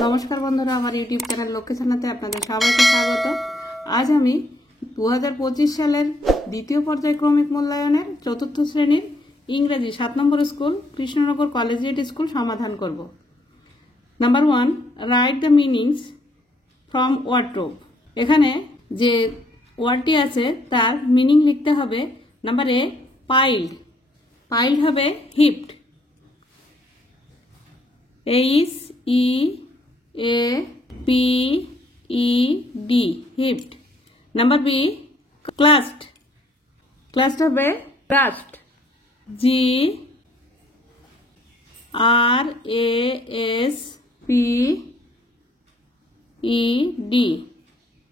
নমস্কার বন্ধুরা, আমার ইউটিউব চ্যানেল লক্ষ্মী ছানাতে আপনাদের সবাইকে স্বাগত। আজ আমি 2025 সালের দ্বিতীয় পর্যায়ক্রমিক মূল্যায়নের চতুর্থ শ্রেণীর ইংরেজি 7 নম্বর স্কুল কৃষ্ণনগর কলেজিয়েট স্কুল সমাধান করব। নাম্বার 1, write the meanings from wardrobe. এখানে যে ওয়ার্ডটি আছে তার মিনিং লিখতে হবে। নাম্বার এ, পাইল্ড। পাইল্ড হবে হিপড, HEAPED, হিপড। নাম্বার বি, ক্লাস্ট। ক্লাস্ট হবে crust, GRASPED।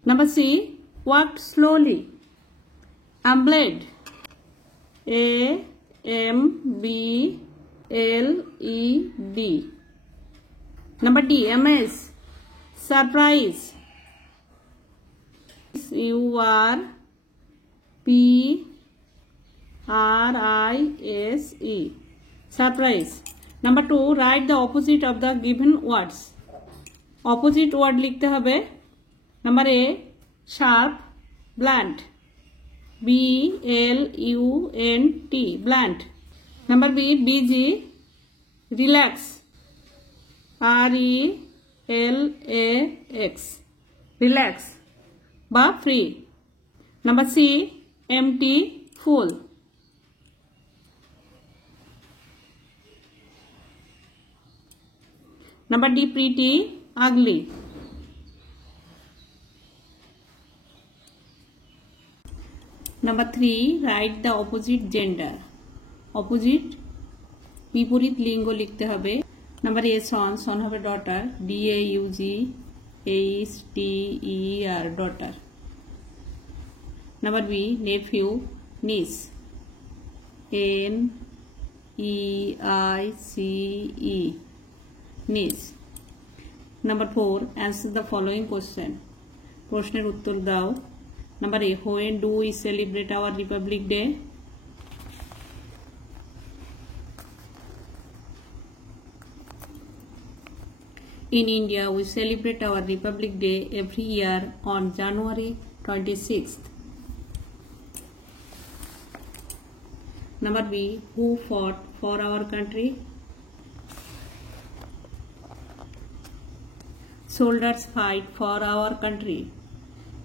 Number C, walked slowly. Ambled, AMBLED. Number D, amaze, surprise, SURPRISE, surprise. Number 2, write the opposite of the given words. Opposite word লিখতে হবে। Number A, sharp, blunt, BLUNT, blunt. Number B, busy, relax, RELAX, relax বা free. Number C, empty, full. Number D, pretty, ugly. Number 3, write the opposite gender. Opposite বিপরীত লিঙ্গ লিখতে হবে। Number A, son, son হবে daughter, DAUGHTER, daughter. Number B, nephew, niece, NEICE, niece. Number 4, answer the following question. প্রশ্নের উত্তর দাও। Number A, when do we celebrate our Republic Day? In India, we celebrate our Republic Day every year on January 26th. Number B, who fought for our country? Soldiers fight for our country.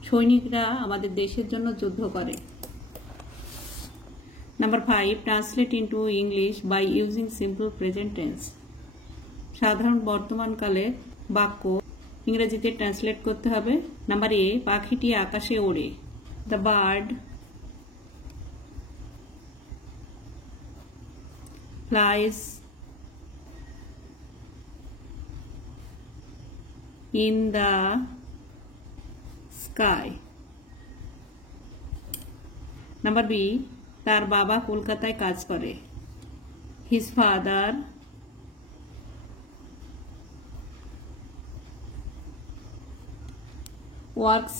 সৈনিকরা আমাদের দেশের জন্য যুদ্ধ করে। Number 5, translate into English by using simple present tense. সাধারণ বর্তমানকালে বাক্য ইংরেজিতে ট্রান্সলেট করতে হবে। নাম্বার এ, পাখিটি আকাশে ওড়ে। The bird flies in the sky. Number B, তার বাবা কলকাতায় কাজ করে। His father works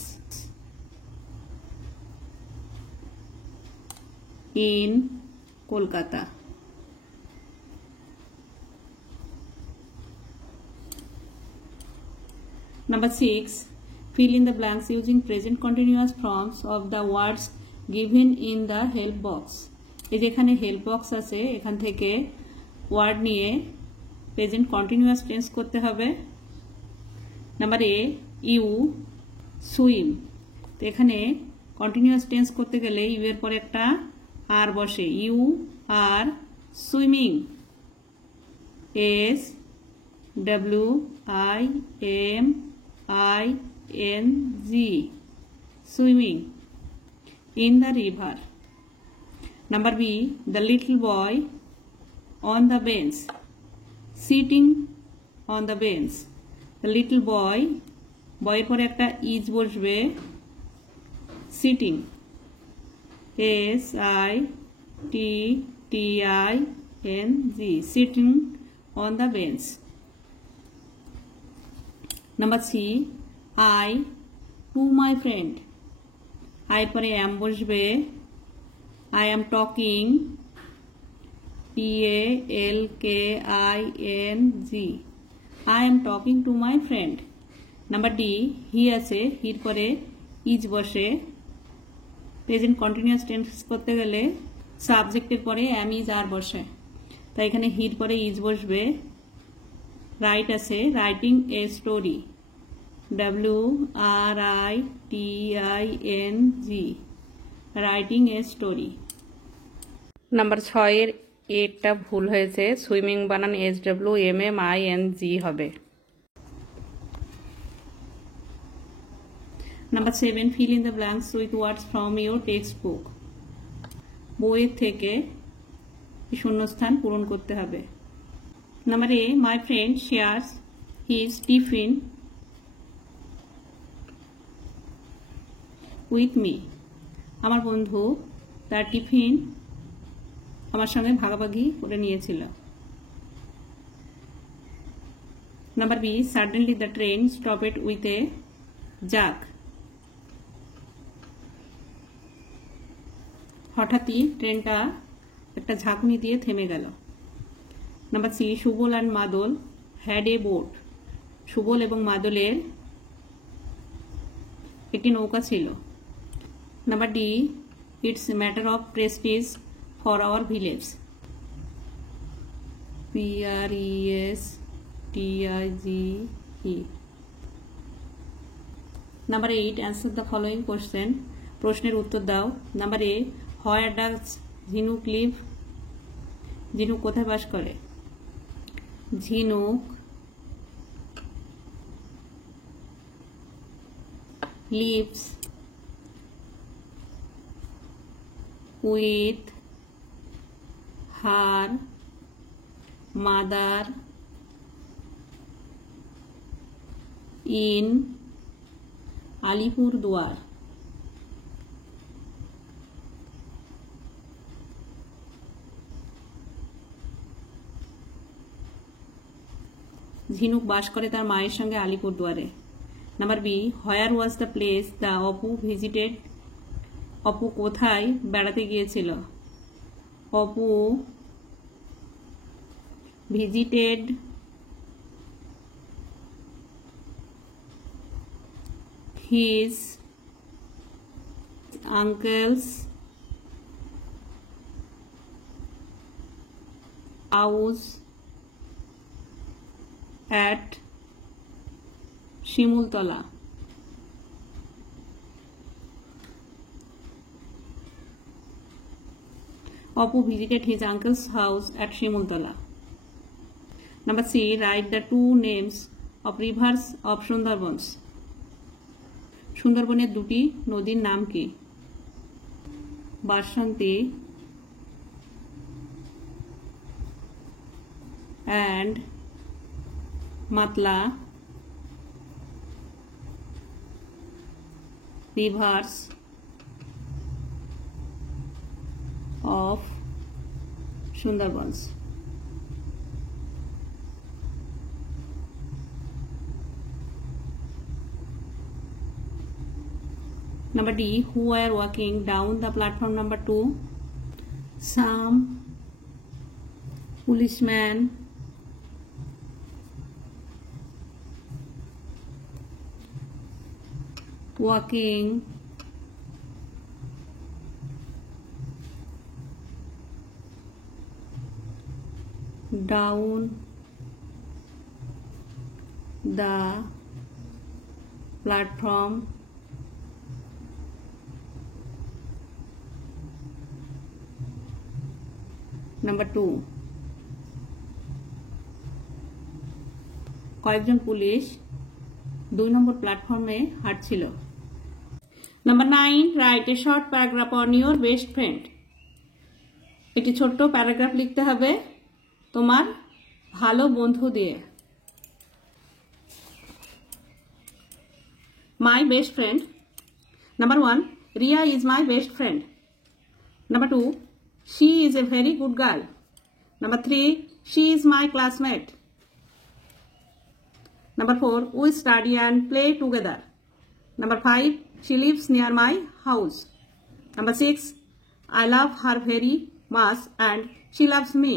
in Kolkata. Number 6, fill in the blanks using present continuous forms of the words given in the help box. এই যেখানে help box আছে এখান থেকে ওয়ার্ড নিয়ে প্রেজেন্ট কন্টিনিউয়াস টেন্স করতে হবে। Number A, you swim. তো এখানে কন্টিনিউয়াস টেন্স করতে গেলে ইউ এর পরে একটা আর বসে। ইউ আর swimming, SWIMING, swimming in the river. Number B, the little boy on the bench, sitting on the bench. The little boy, বয়ের পরে একটা ইজ বসবে, sitting, SITTING, sitting on the bench. Number C, I to my friend. I পরে অ্যাম বসবে, I am talking, PALKING, I am talking to my friend. Number D, he আছে, হির পরে ইজ বসে। প্রেজেন্ট কন্টিনিউয়াস টেন্স করতে গেলে সাবজেক্টের পরে am is are বসে, তাই এখানে হির পরে ইজ বসবে। রাইট আছে, writing a story, WRITING, writing a story. Number 6 এর একটা ভুল হয়েছে, সুইমিং বানান SWIMMING হবে। নাম্বার 7, fill in the blanks with words from your textbook, বইয়ের থেকে শূন্যস্থান পূরণ করতে হবে। Number A, my friend shares his tiffin with me, আমার বন্ধু তার টিফিন আমার সঙ্গে ভাগাভাগি করে নিয়েছিল। Number B, suddenly the train stopped with a jerk, হঠাৎই ট্রেনটা একটা ঝাঁকুনি দিয়ে থেমে গেল। নাম্বার C, সুবল and মাদল had a boat, সুবল এবং মাদলের একটি নৌকা ছিল। Number D, it's a matter of prestige for our village, PRESTIGE। Number 8, answer the following question, প্রশ্নের উত্তর দাও। নাম্বার A, where does ঝিনুক live, ঝিনুক কোথায় বাস করে? ঝিনুক lives with her mother in Alipurduar, ঝিনুক বাস করে তার মায়ের সঙ্গে আলিপুরদুয়ারে। Number B, where was the place the Apu visited, Apu কোথায় বেড়াতে গিয়েছিল? Apu visited his uncle's house at Shimultala. Apu visited his uncle's house at Shimultala. Number C, write the two names of rivers of Sundarbans. সুন্দরবনের দুটি নদীর নাম কি? বাসন্তী and Matla, rivers of Sundarbans. Number D, who were walking down the platform number 2? Some policemen walking down the platform number 2. কয়েকজন পুলিশ 2 নম্বর প্ল্যাটফর্মে হাঁটছিল। Number 9, write a short paragraph on your best friend, একটি ছোট্ট প্যারাগ্রাফ লিখতে হবে তোমার ভালো বন্ধু দিয়ে। My best friend. Number 1, Riya is my best friend. Number 2, she is a very good girl. Number 3, she is my classmate. Number 4, we study and play together. Number 5, she lives near my house. Number 6, I love her very much and she loves me.